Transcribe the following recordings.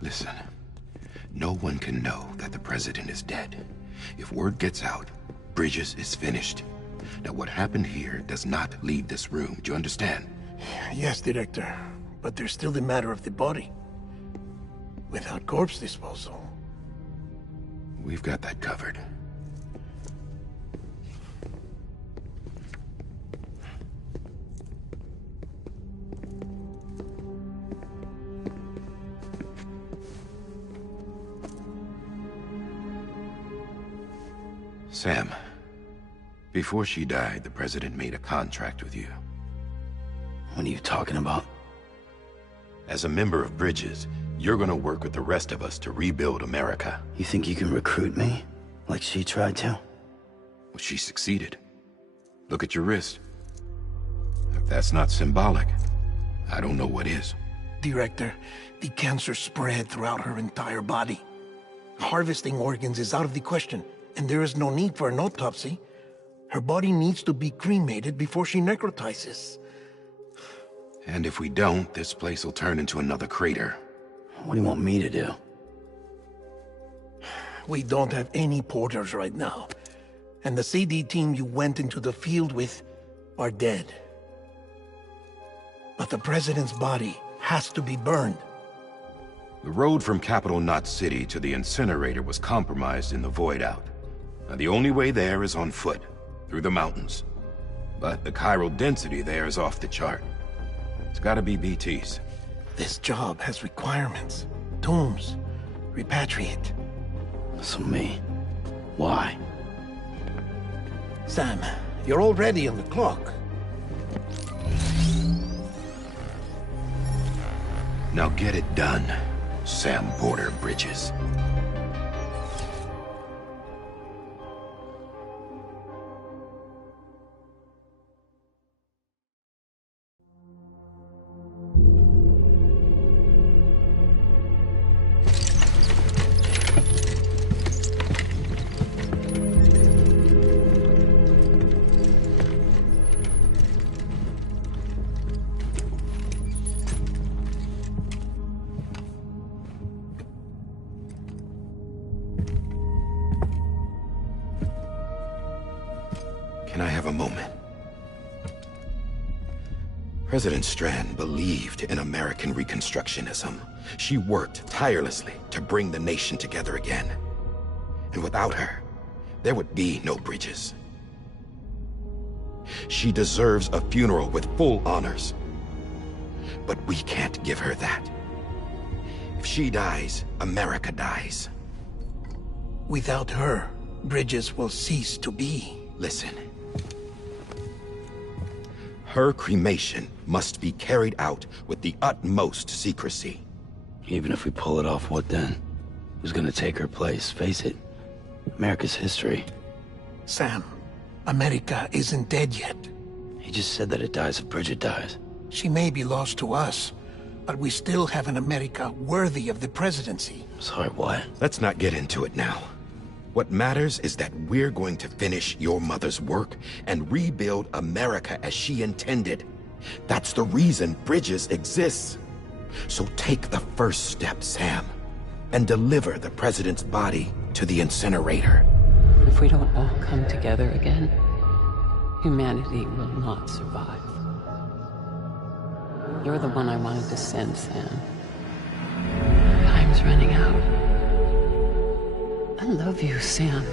Listen, no one can know that the president is dead. If word gets out, Bridges is finished. Now, what happened here does not leave this room. Do you understand? Yes, Director. But there's still the matter of the body. Without corpse disposal. We've got that covered. Sam, before she died, the president made a contract with you. What are you talking about? As a member of Bridges, you're gonna work with the rest of us to rebuild America. You think you can recruit me? Like she tried to? Well, she succeeded. Look at your wrist. If that's not symbolic, I don't know what is. Director, the cancer spread throughout her entire body. Harvesting organs is out of the question, and there is no need for an autopsy. Her body needs to be cremated before she necrotizes. And if we don't, this place will turn into another crater. What do you want me to do? We don't have any porters right now. And the CD team you went into the field with are dead. But the president's body has to be burned. The road from Capital Knot City to the incinerator was compromised in the void out. Now, the only way there is on foot, through the mountains. But the chiral density there is off the chart. It's gotta be BTs. This job has requirements. Tombs. Repatriate. So me. Why? Sam, you're already on the clock. Now get it done, Sam Porter Bridges. Can I have a moment? President Strand believed in American Reconstructionism. She worked tirelessly to bring the nation together again. And without her, there would be no Bridges. She deserves a funeral with full honors. But we can't give her that. If she dies, America dies. Without her, Bridges will cease to be. Listen. Her cremation must be carried out with the utmost secrecy. Even if we pull it off, what then? Who's gonna take her place? Face it, America's history. Sam, America isn't dead yet. He just said that it dies if Bridget dies. She may be lost to us, but we still have an America worthy of the presidency. Sorry, what? Let's not get into it now. What matters is that we're going to finish your mother's work and rebuild America as she intended. That's the reason Bridges exists. So take the first step, Sam, and deliver the president's body to the incinerator. If we don't all come together again, humanity will not survive. You're the one I wanted to send, Sam. Time's running out. I love you, Sam.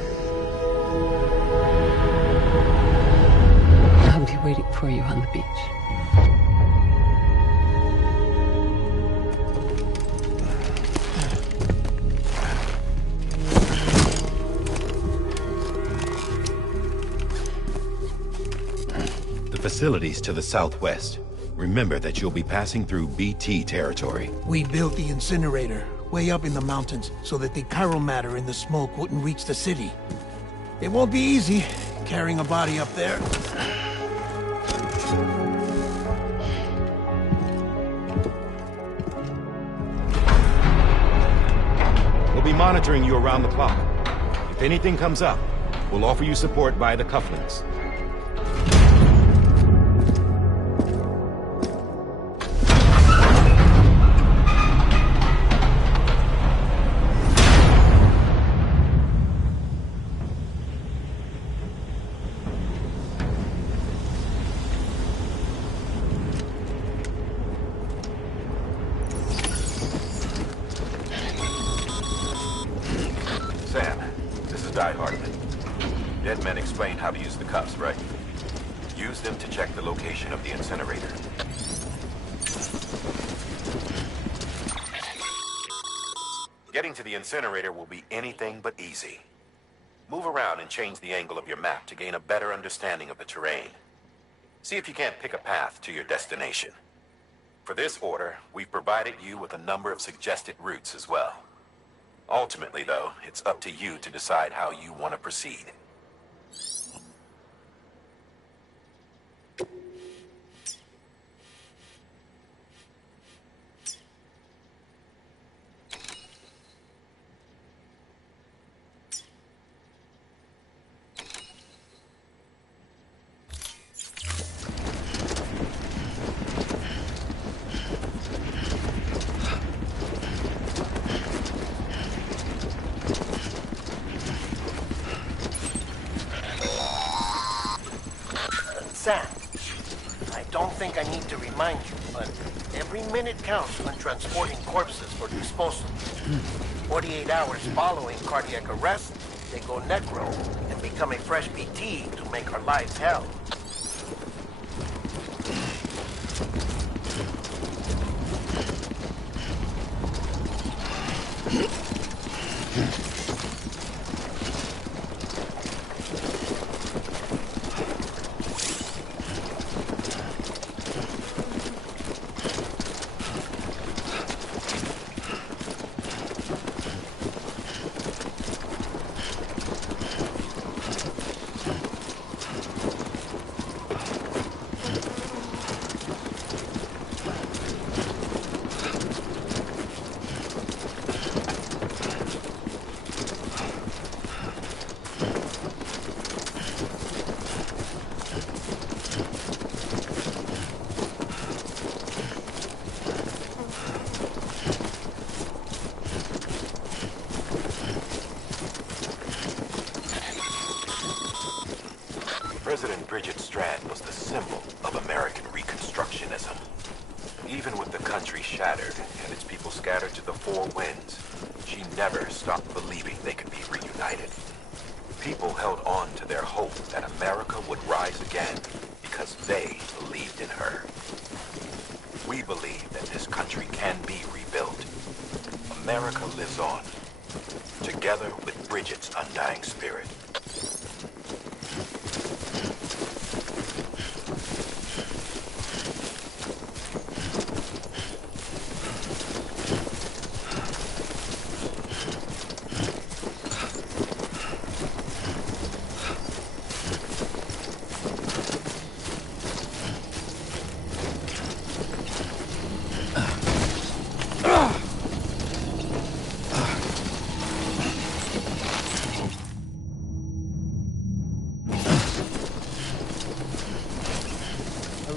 I'll be waiting for you on the beach. The facilities to the southwest. Remember that you'll be passing through BT territory. We built the incinerator way up in the mountains so that the chiral matter in the smoke wouldn't reach the city. It won't be easy carrying a body up there. We'll be monitoring you around the clock. If anything comes up, we'll offer you support via the cufflinks. Die Hardman. Dead men explained how to use the cuffs, right? Use them to check the location of the incinerator. Getting to the incinerator will be anything but easy. Move around and change the angle of your map to gain a better understanding of the terrain. See if you can't pick a path to your destination. For this order, we've provided you with a number of suggested routes as well. Ultimately, though, it's up to you to decide how you want to proceed. Sam, I don't think I need to remind you, but every minute counts when transporting corpses for disposal. 48 hours following cardiac arrest, they go necro and become a fresh BT to make our lives hell. President Bridget Strand was the symbol of American Reconstructionism. Even with the country shattered and its people scattered to the four winds, she never stopped believing they could be reunited. People held on to their hope that America would rise again because they believed in her. We believe that this country can be rebuilt. America lives on, together with Bridget's undying spirit.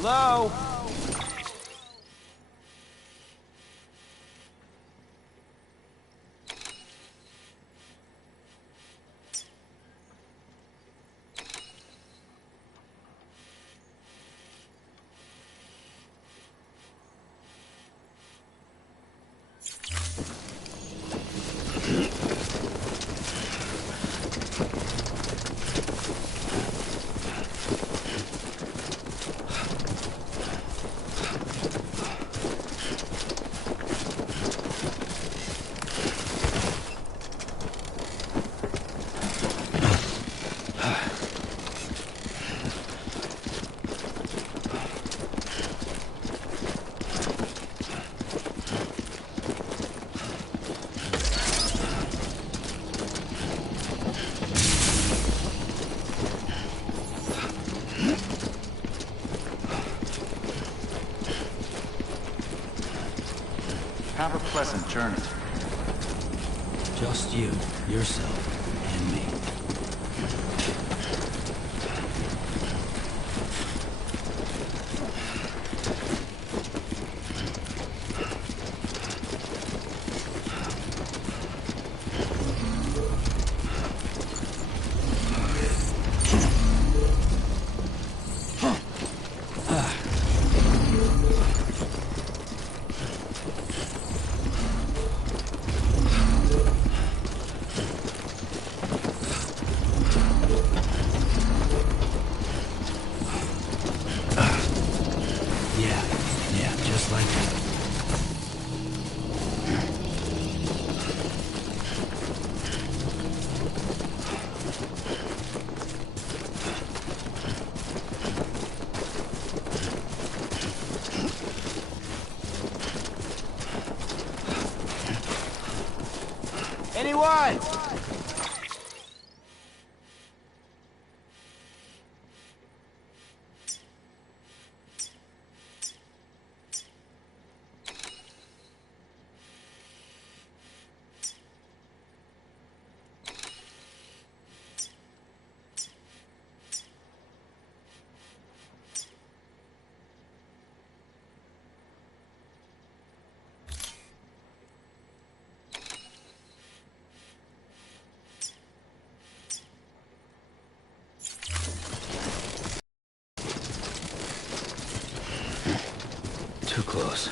Hello? Have a pleasant journey. Just you, yourself, and me. Anyone? Too close.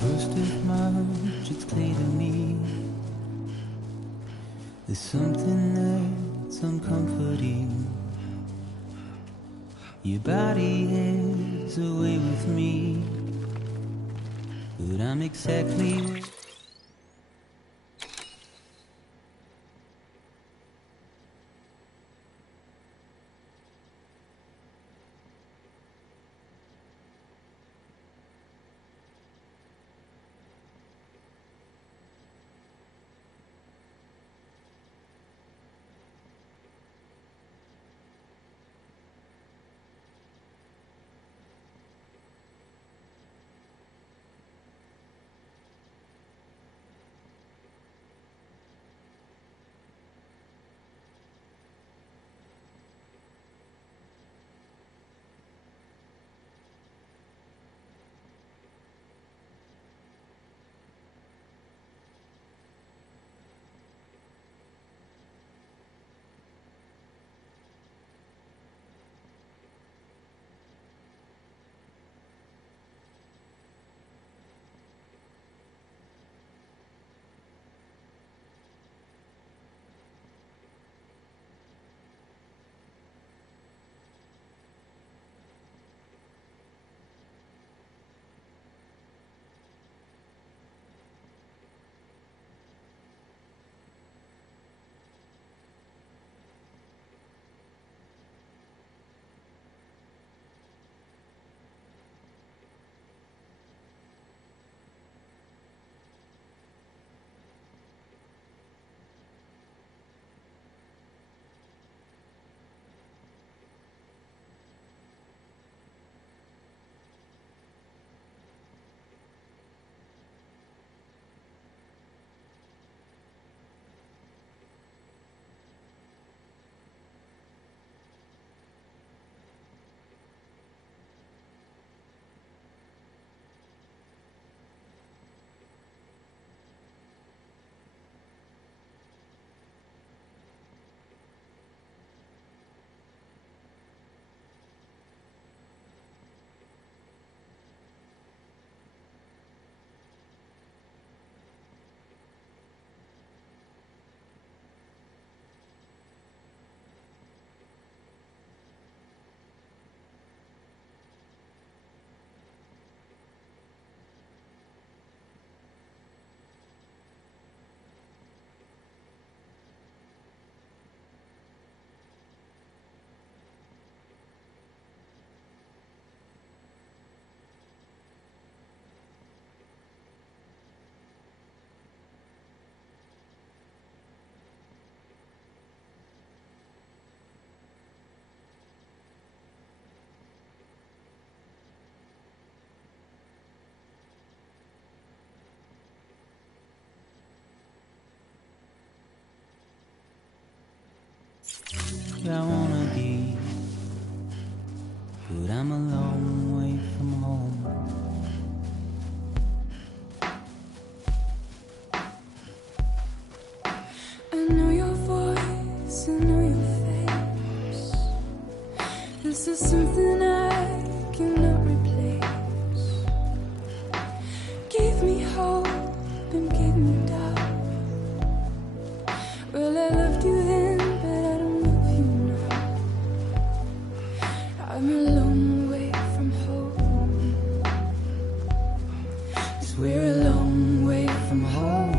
First of March, it's clear to me there's something that's uncomforting. Your body is away with me, but I'm exactly where I wanna be, but I'm a long way from home. I know your voice, I know your face. This is something I cannot replace. Gave me hope and gave me doubt. Well, I loved you then, but I don't love you now. I'm a long way from home. 'Cause we're a long way from home.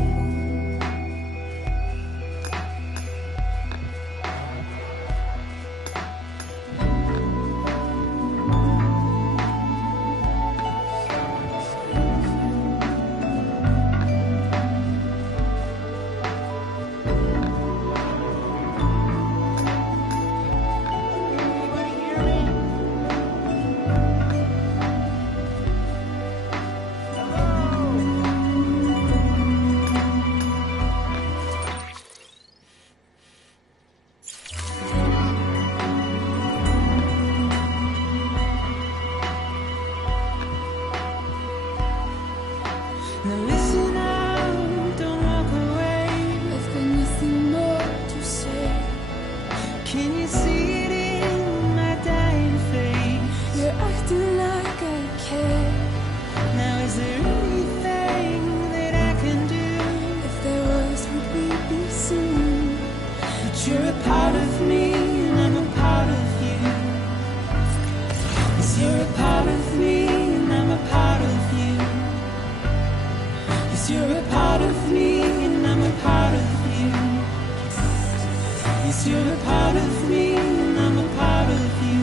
part of me, and I'm a part of you. Yes, you're a part of me, and I'm a part of you.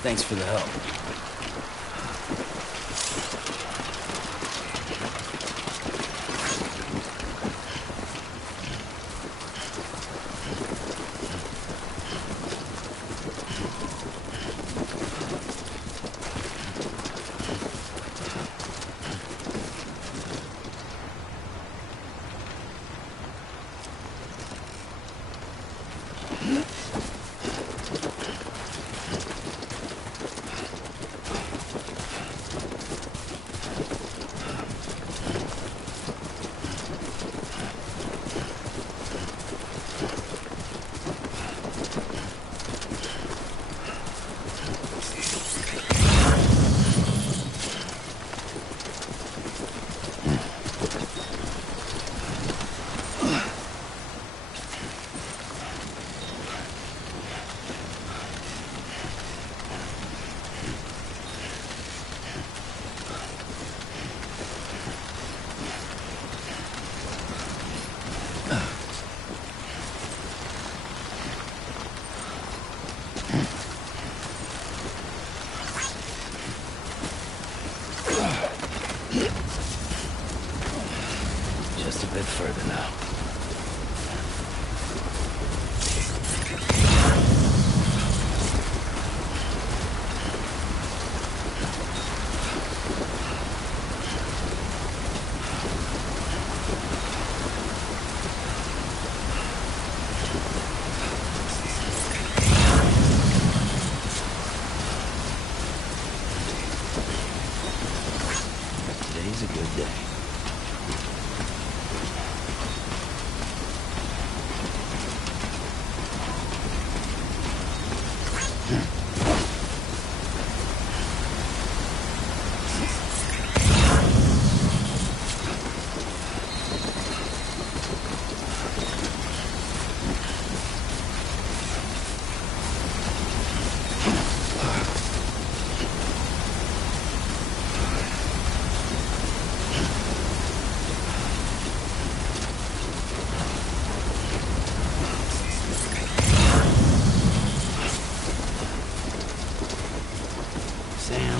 Thanks for the help. Just a bit further now. Today's a good day.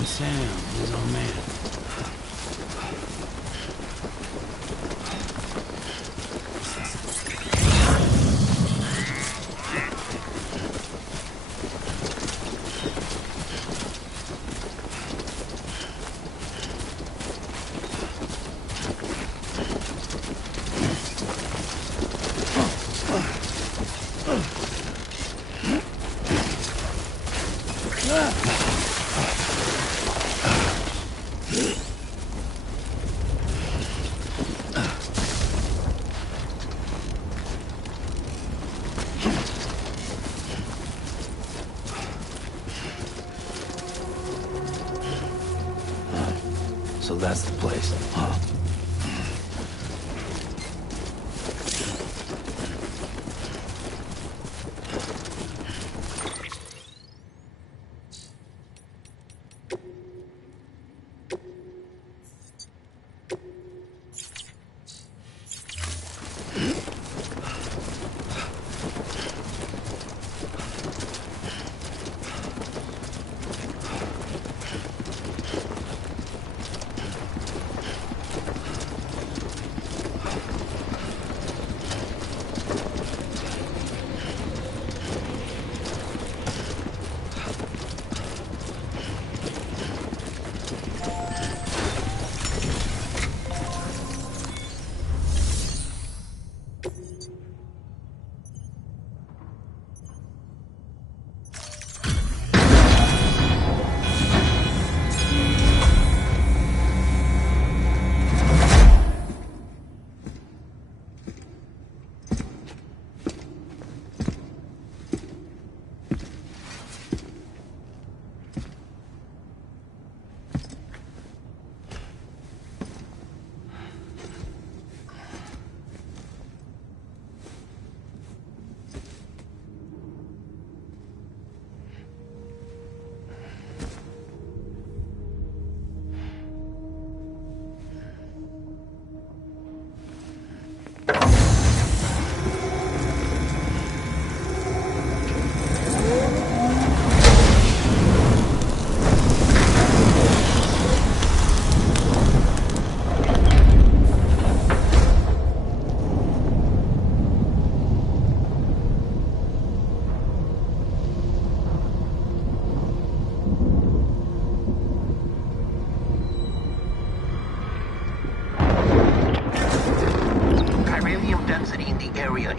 Sam, his old man. So that's the place, huh?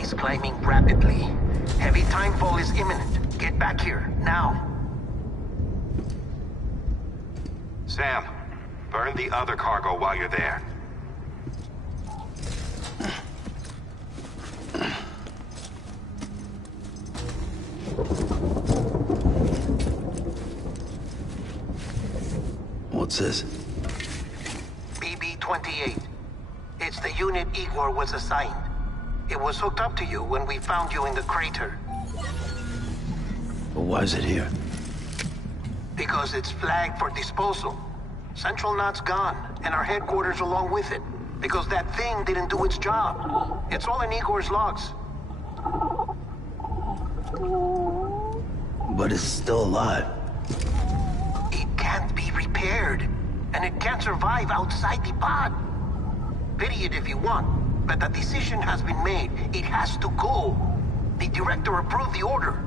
is climbing rapidly. Heavy timefall is imminent. Get back here, now. Sam, burn the other cargo while you're there. What's this? BB-28. It's the unit Igor was assigned. It was hooked up to you when we found you in the crater. But why is it here? Because it's flagged for disposal. Central Knot's gone, and our headquarters along with it. Because that thing didn't do its job. It's all in Igor's logs. But it's still alive. It can't be repaired, and it can't survive outside the pod. Pity it if you want, but the decision has been made. It has to go. The director approved the order.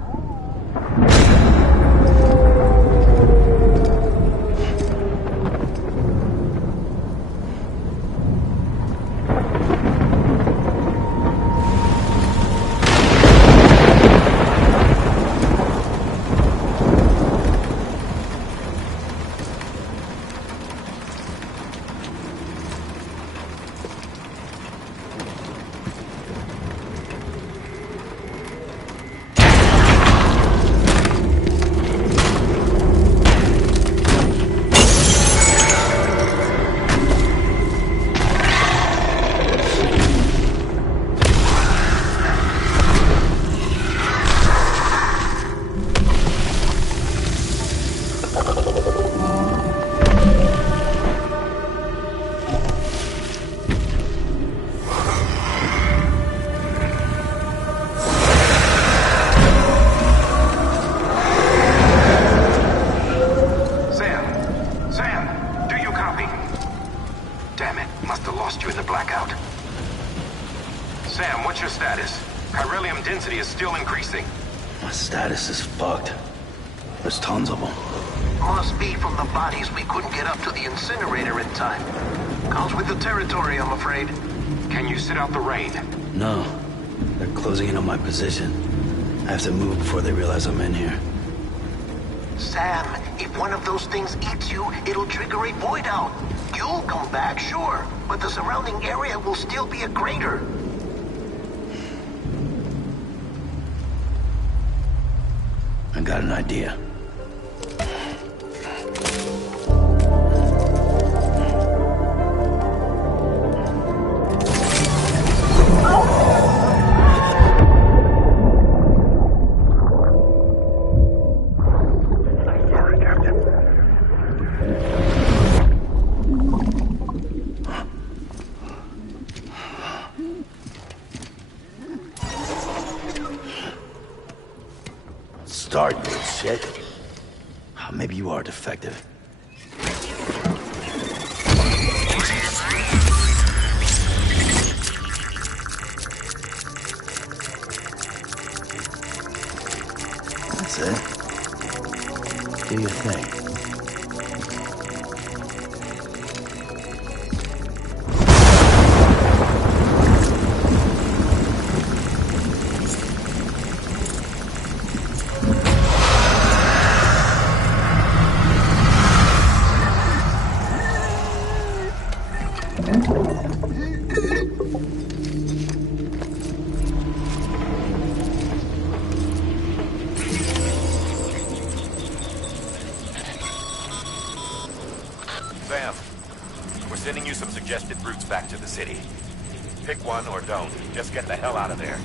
Position. I have to move before they realize I'm in here. Sam, if one of those things eats you, it'll trigger a void out. You'll come back, sure, but the surrounding area will still be a crater. I got an idea. Start, you shit. Maybe you are defective. That's it. Do your thing. Sam, we're sending you some suggested routes back to the city. Pick one or don't. Just get the hell out of there.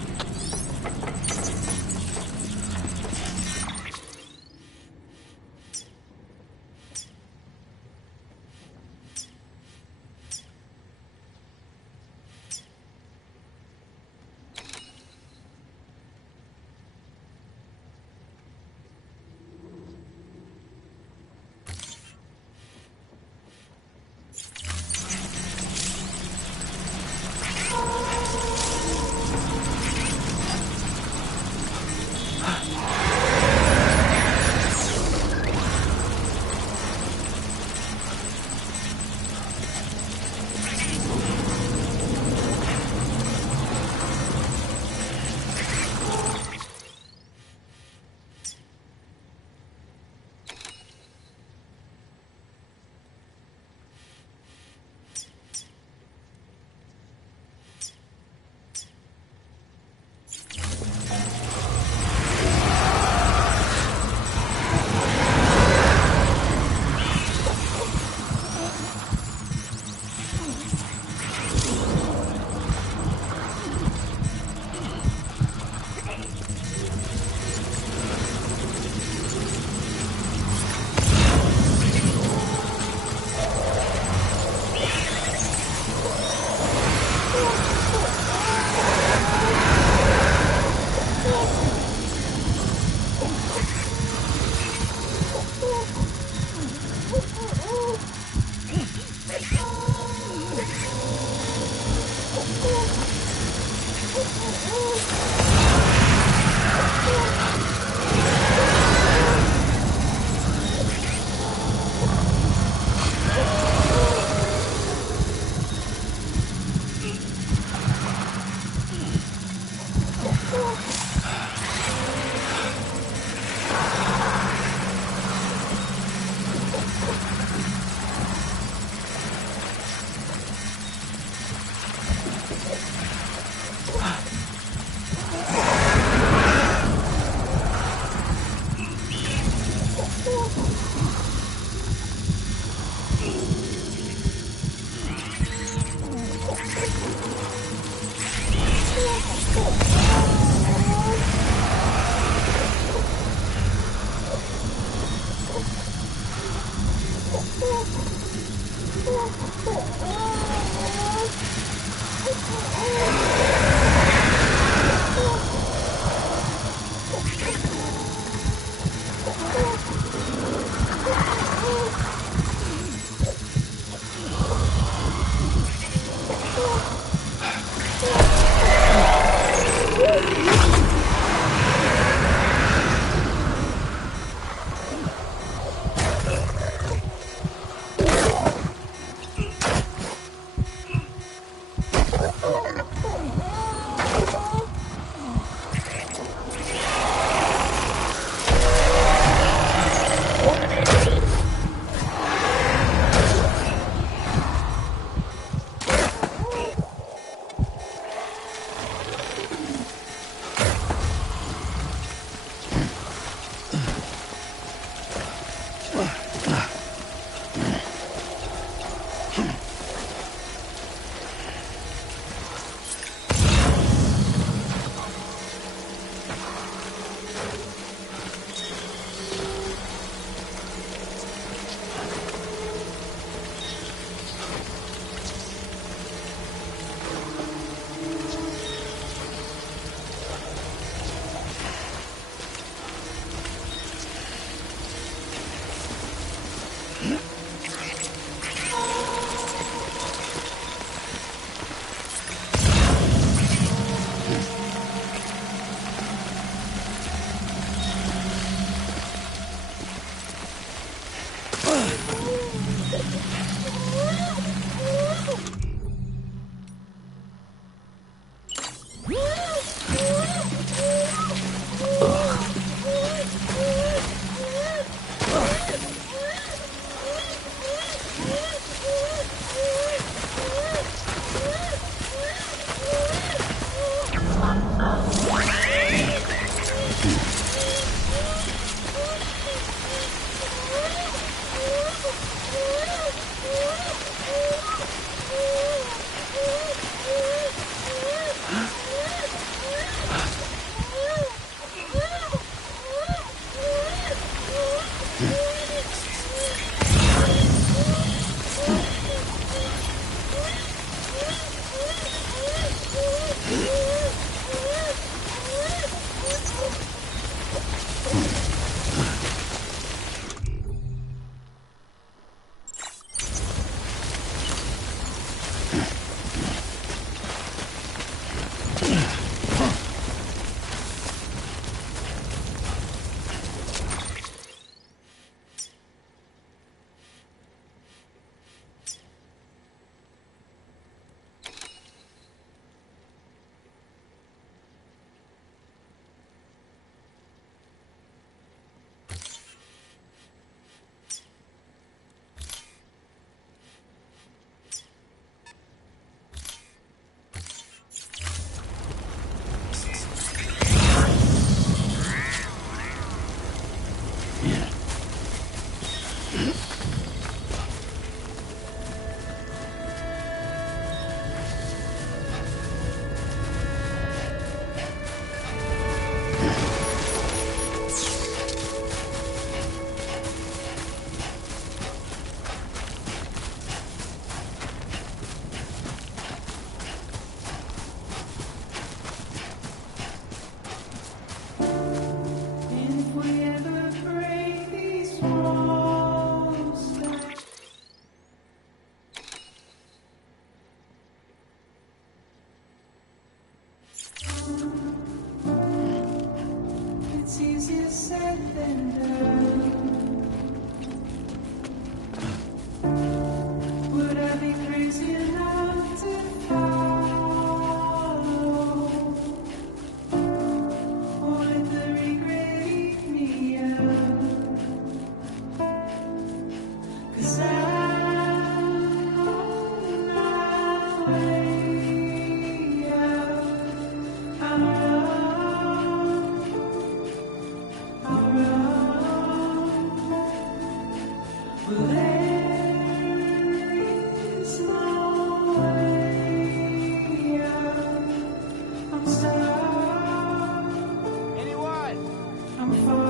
I'm far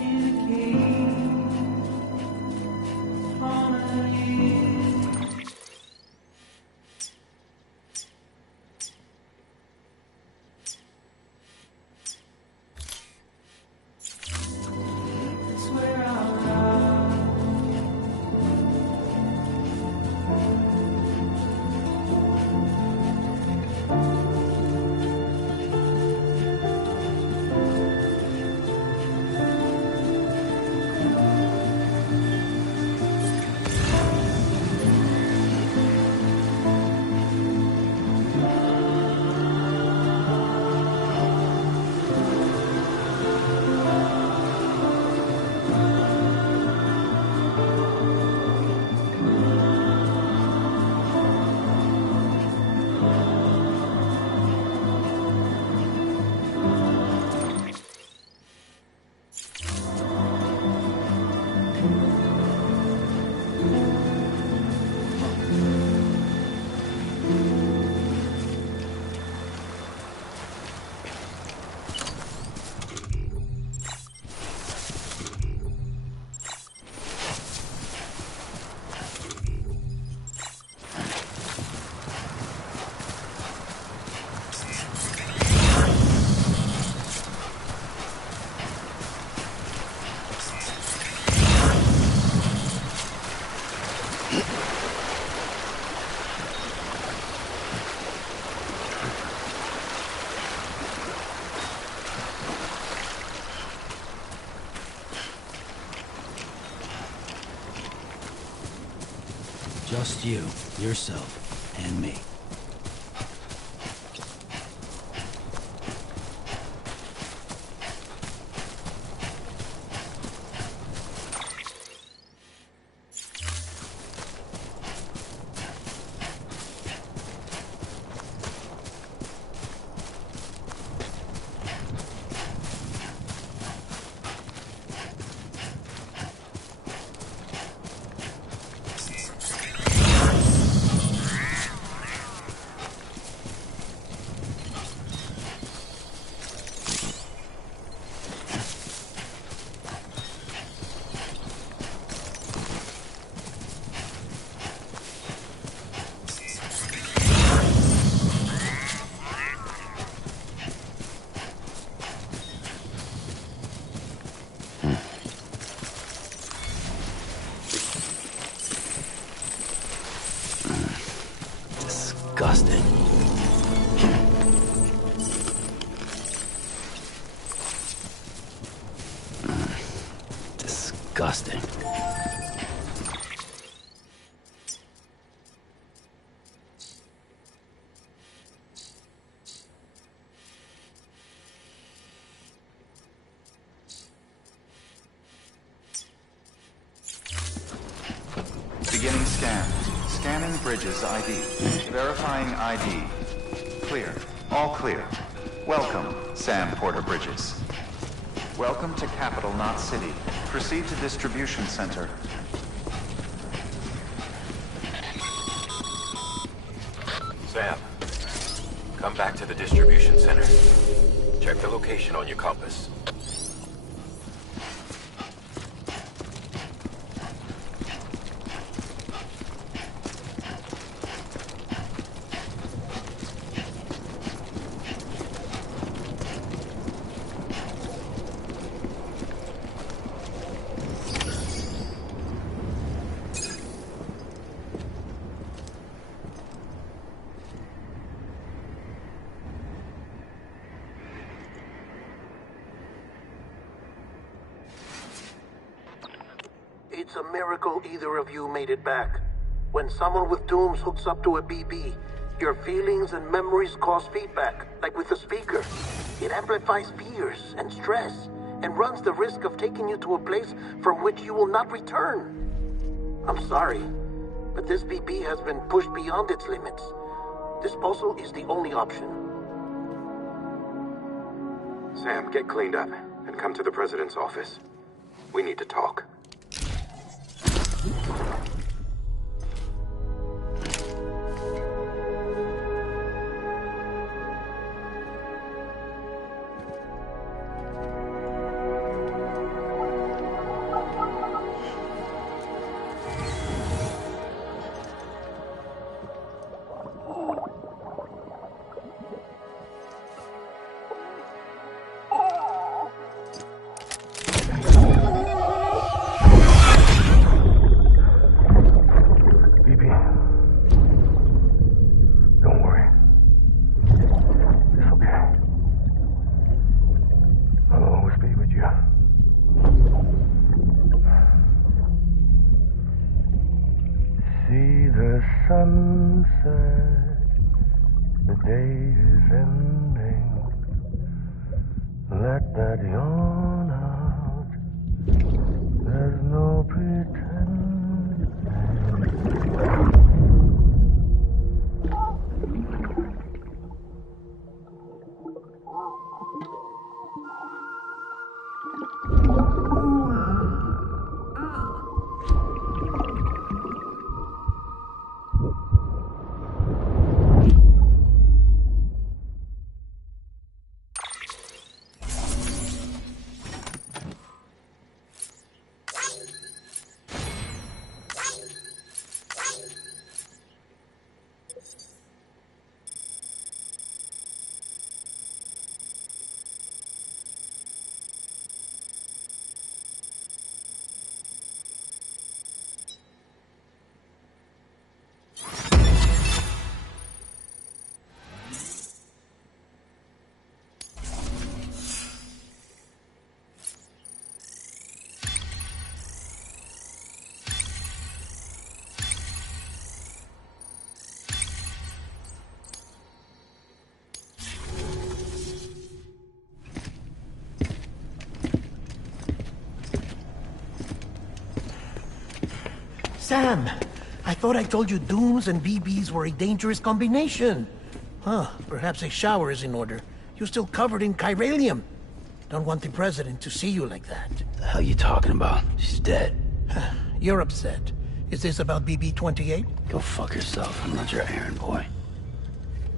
in a cave. Just you, yourself, and me. Disgusting. Disgusting. Beginning scan. Scanning Bridges ID. Verifying ID. Clear. All clear. Welcome, Sam Porter Bridges. Welcome to Capital Knot City. Proceed to Distribution Center. Sam, come back to the distribution center. Check the location on your compass. It's a miracle either of you made it back. When someone with dooms hooks up to a BB, your feelings and memories cause feedback, like with a speaker. It amplifies fears and stress, and runs the risk of taking you to a place from which you will not return. I'm sorry, but this BB has been pushed beyond its limits. Disposal is the only option. Sam, get cleaned up and come to the president's office. We need to talk. Sunset, the day is ending. Let that yawn out. There's no pretending. Sam, I thought I told you dooms and BBs were a dangerous combination. Huh, perhaps a shower is in order. You're still covered in chiralium. Don't want the president to see you like that. The hell you talking about? She's dead. You're upset. Is this about BB-28? Go fuck yourself. I'm not your errand boy.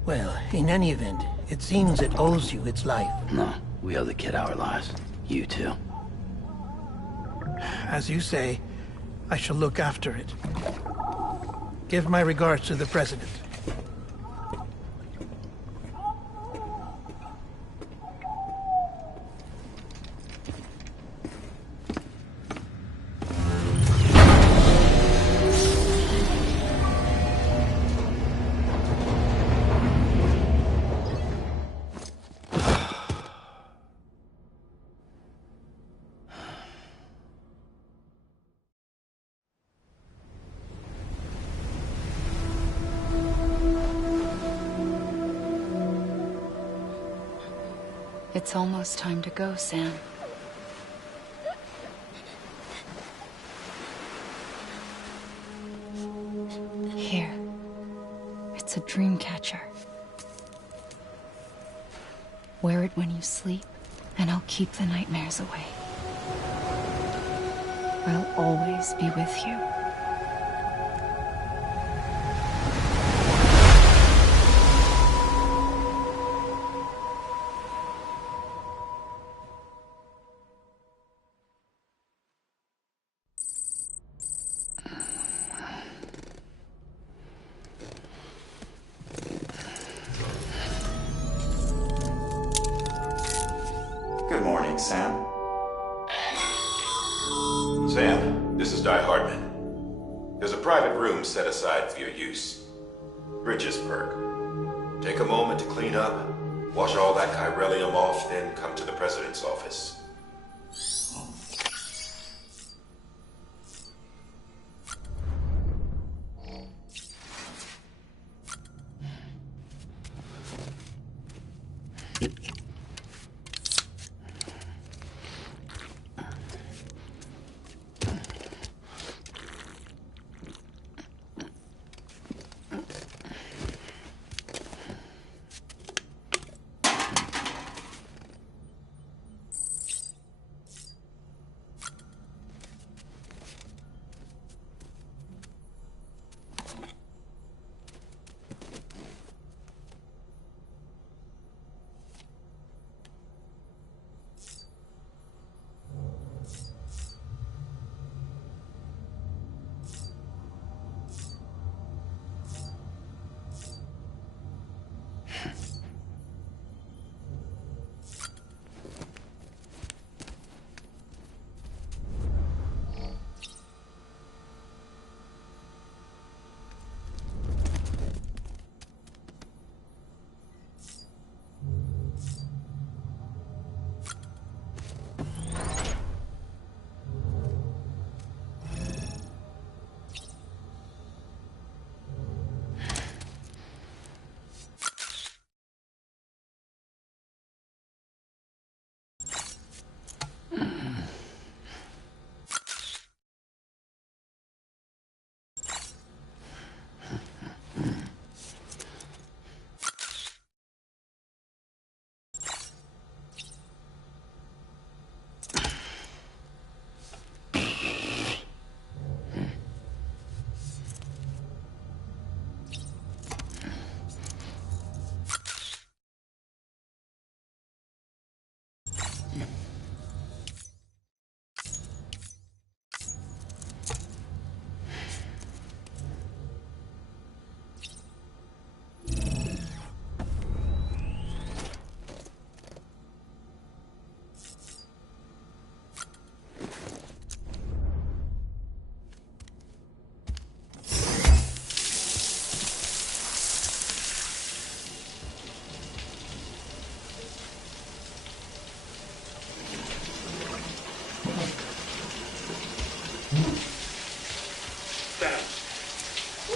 Well, in any event, it seems it owes you its life. No, we owe the kid our lives. You too. As you say, I shall look after it. Give my regards to the president. It's almost time to go, Sam. Here. It's a dream catcher. Wear it when you sleep, and I'll keep the nightmares away. I'll always be with you. Good morning, Sam. Sam, this is Di Hardman. There's a private room set aside for your use. Bridges perk. Take a moment to clean up, wash all that chiralium off, then come to the president's office.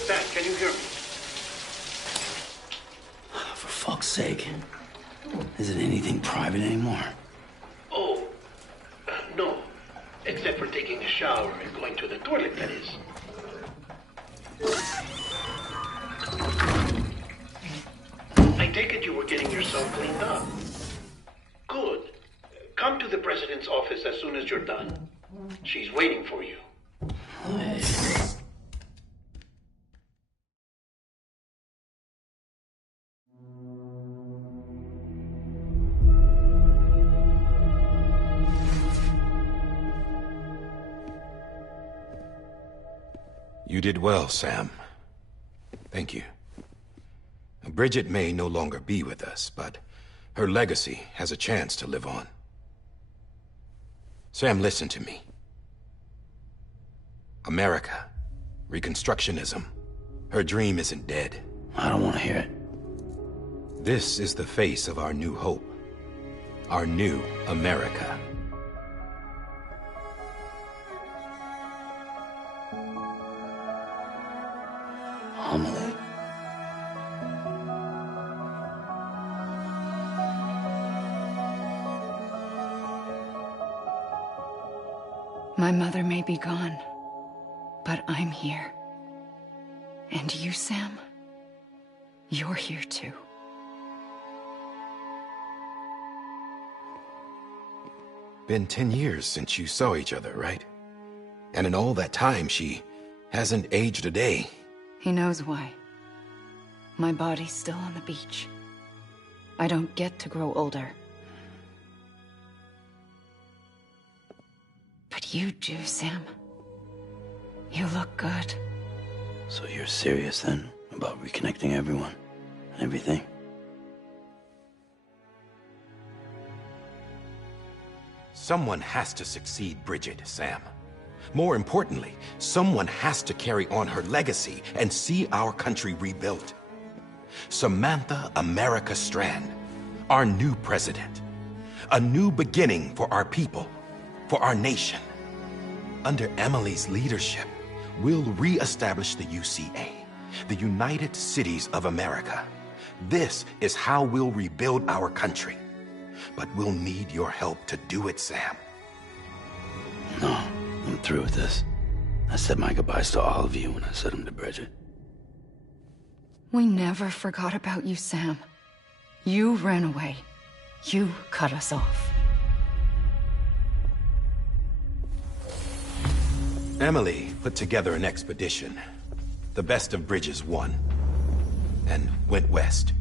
Sam, can you hear me? For fuck's sake. Isn't anything private anymore? Oh, no. Except for taking a shower and going to the toilet, that is. I take it you were getting yourself cleaned up. Good. Come to the president's office as soon as you're done. She's waiting for you. You did well, Sam. Thank you. Bridget may no longer be with us, but her legacy has a chance to live on. Sam, listen to me. America, Reconstructionism, her dream isn't dead. I don't want to hear it. This is the face of our new hope. Our new America. Amelie. My mother may be gone, but I'm here. And you, Sam, you're here too. Been 10 years since you saw each other, right? And in all that time, she hasn't aged a day. He knows why. My body's still on the beach. I don't get to grow older. But you do, Sam. You look good. So you're serious then about reconnecting everyone and everything? Someone has to succeed Bridget, Sam. More importantly, someone has to carry on her legacy and see our country rebuilt. Samantha America Strand, our new president. A new beginning for our people, for our nation. Under Emily's leadership, we'll re-establish the UCA, the United Cities of America. This is how we'll rebuild our country. But we'll need your help to do it, Sam. No, I'm through with this. I said my goodbyes to all of you when I said them to Bridget. We never forgot about you, Sam. You ran away. You cut us off. Emily put together an expedition. The best of Bridges won. And went west.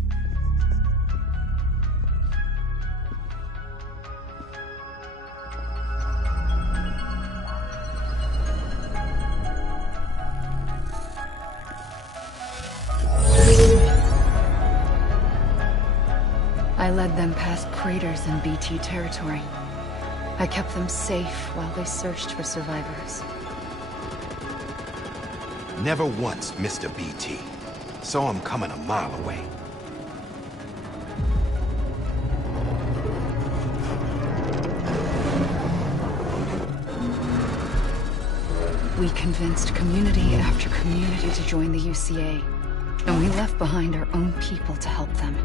I led them past craters in BT territory. I kept them safe while they searched for survivors. Never once missed a BT. Saw him coming a mile away. We convinced community after community to join the UCA, and we left behind our own people to help them.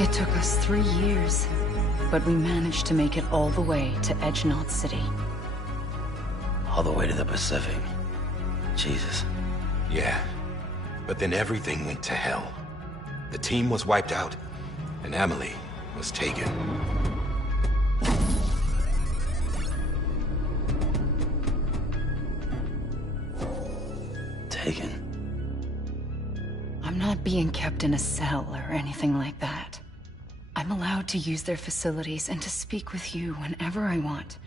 It took us 3 years, but we managed to make it all the way to Edgenot City. All the way to the Pacific. Jesus. Yeah, but then everything went to hell. The team was wiped out, and Emily was taken. Taken? I'm not being kept in a cell or anything like that. I'm allowed to use their facilities and to speak with you whenever I want.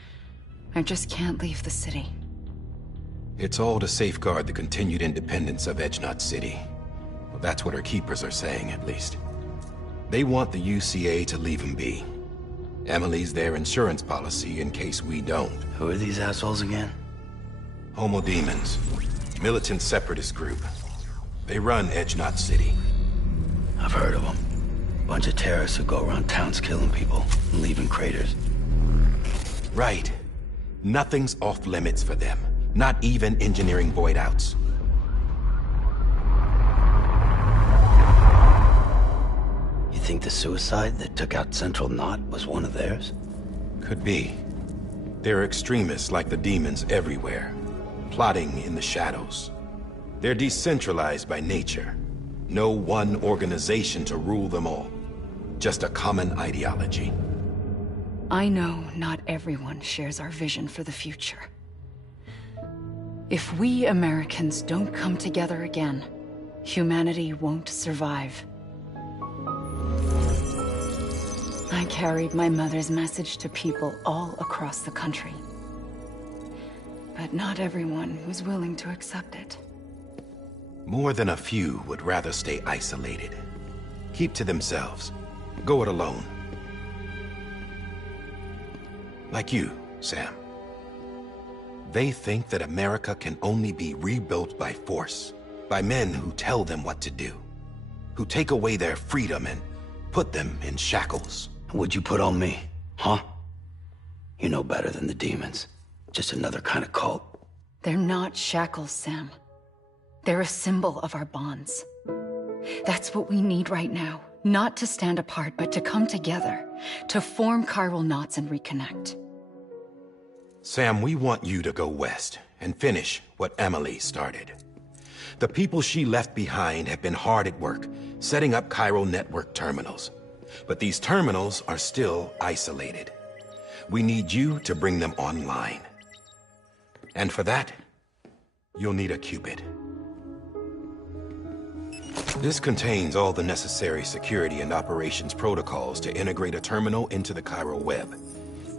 I just can't leave the city. It's all to safeguard the continued independence of Edgenot City. Well, that's what our keepers are saying, at least. They want the UCA to leave him be. Emily's their insurance policy in case we don't. Who are these assholes again? Homo Demons. Militant separatist group. They run Edgenot City. I've heard of them. Bunch of terrorists who go around towns killing people and leaving craters. Right. Nothing's off limits for them. Not even engineering void outs. You think the suicide that took out Central Knot was one of theirs? Could be. There are extremists like the demons everywhere, plotting in the shadows. They're decentralized by nature. No one organization to rule them all. Just a common ideology. I know not everyone shares our vision for the future. If we Americans don't come together again, humanity won't survive. I carried my mother's message to people all across the country. But not everyone was willing to accept it. More than a few would rather stay isolated. Keep to themselves. Go it alone. Like you, Sam. They think that America can only be rebuilt by force, by men who tell them what to do, who take away their freedom and put them in shackles. What'd you put on me, huh? You know better than the demons. Just another kind of cult. They're not shackles, Sam. They're a symbol of our bonds. That's what we need right now. Not to stand apart, but to come together, to form chiral knots and reconnect. Sam, we want you to go west and finish what Emily started. The people she left behind have been hard at work, setting up chiral network terminals. But these terminals are still isolated. We need you to bring them online. And for that, you'll need a Cupid. This contains all the necessary security and operations protocols to integrate a terminal into the chiral web.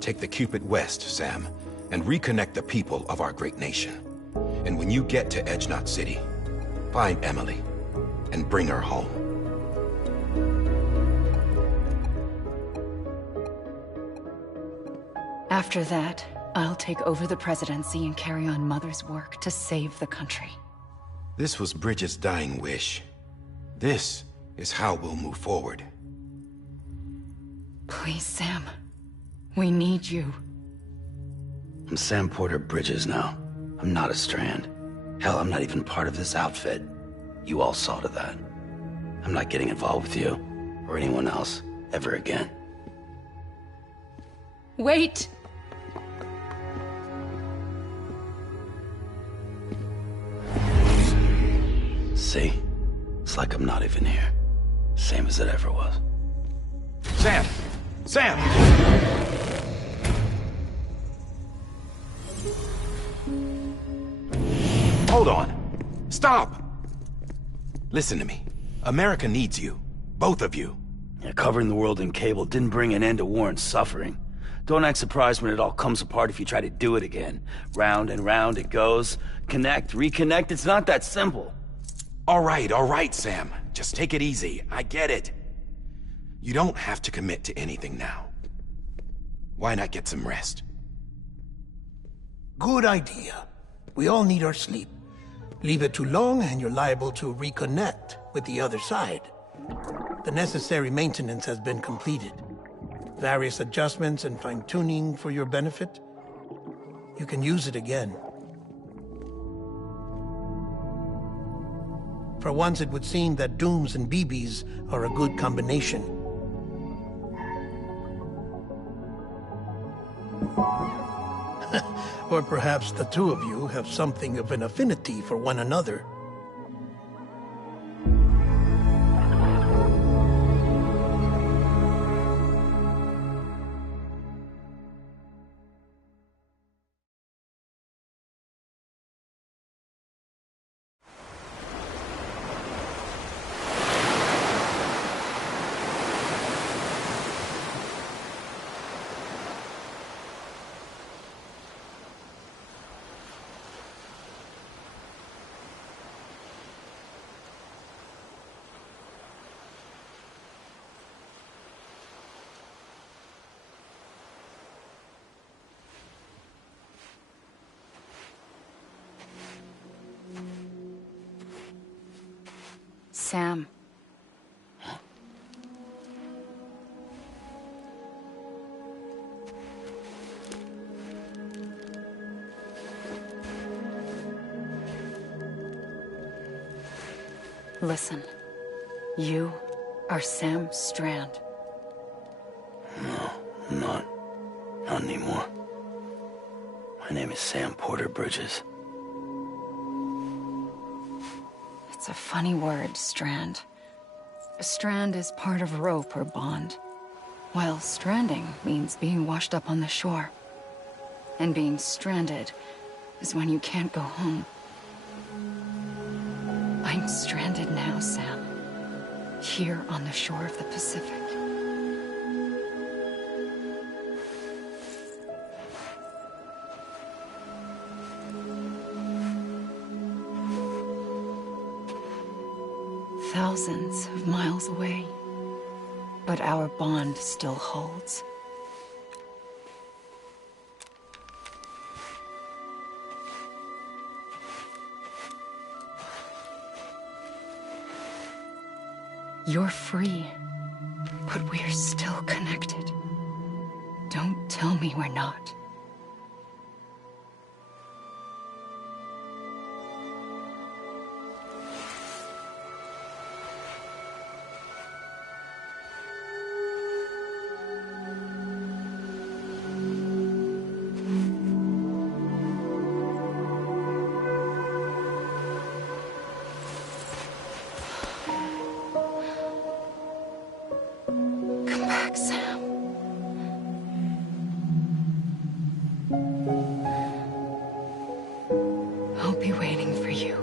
Take the Cupid west, Sam, and reconnect the people of our great nation. And when you get to Edge Knot City, find Emily and bring her home. After that, I'll take over the presidency and carry on Mother's work to save the country. This was Bridget's dying wish. This is how we'll move forward. Please, Sam. We need you. I'm Sam Porter Bridges now. I'm not a Strand. Hell, I'm not even part of this outfit. You all saw to that. I'm not getting involved with you, or anyone else, ever again. Wait! See? It's like I'm not even here. Same as it ever was. Sam! Sam! Hold on. Stop! Listen to me. America needs you. Both of you. Yeah, covering the world in cable didn't bring an end to war and suffering. Don't act surprised when it all comes apart if you try to do it again. Round and round it goes. Connect, reconnect, it's not that simple. All right, Sam. Just take it easy. I get it. You don't have to commit to anything now. Why not get some rest? Good idea. We all need our sleep. Leave it too long and you're liable to reconnect with the other side. The necessary maintenance has been completed. Various adjustments and fine-tuning for your benefit. You can use it again. For once, it would seem that Dooms and BBs are a good combination. Or perhaps the two of you have something of an affinity for one another. Sam. Listen. You are Sam Strand. No, I'm not. Not anymore. My name is Sam Porter Bridges. It's a funny word, strand. A strand is part of rope or bond, while stranding means being washed up on the shore. And being stranded is when you can't go home. I'm stranded now, Sam. Here on the shore of the Pacific. Thousands of miles away, but our bond still holds. You're free, but we're still connected. Don't tell me we're not. Sam. I'll be waiting for you.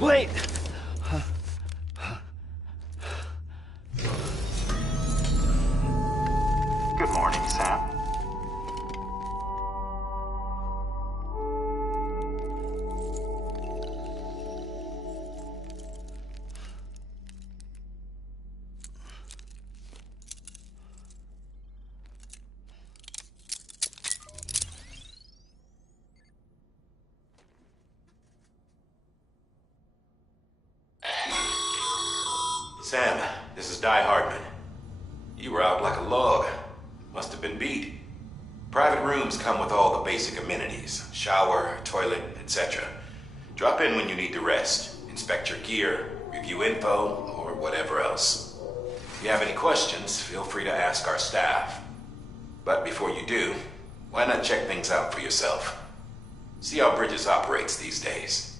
Wait! Good morning, Sam. Sam, this is Di Hardman. You were out like a log. Must have been beat. Private rooms come with all the basic amenities. Shower, toilet, etc. Drop in when you need to rest. Inspect your gear, review info, or whatever else. If you have any questions, feel free to ask our staff. But before you do, why not check things out for yourself? See how Bridges operates these days.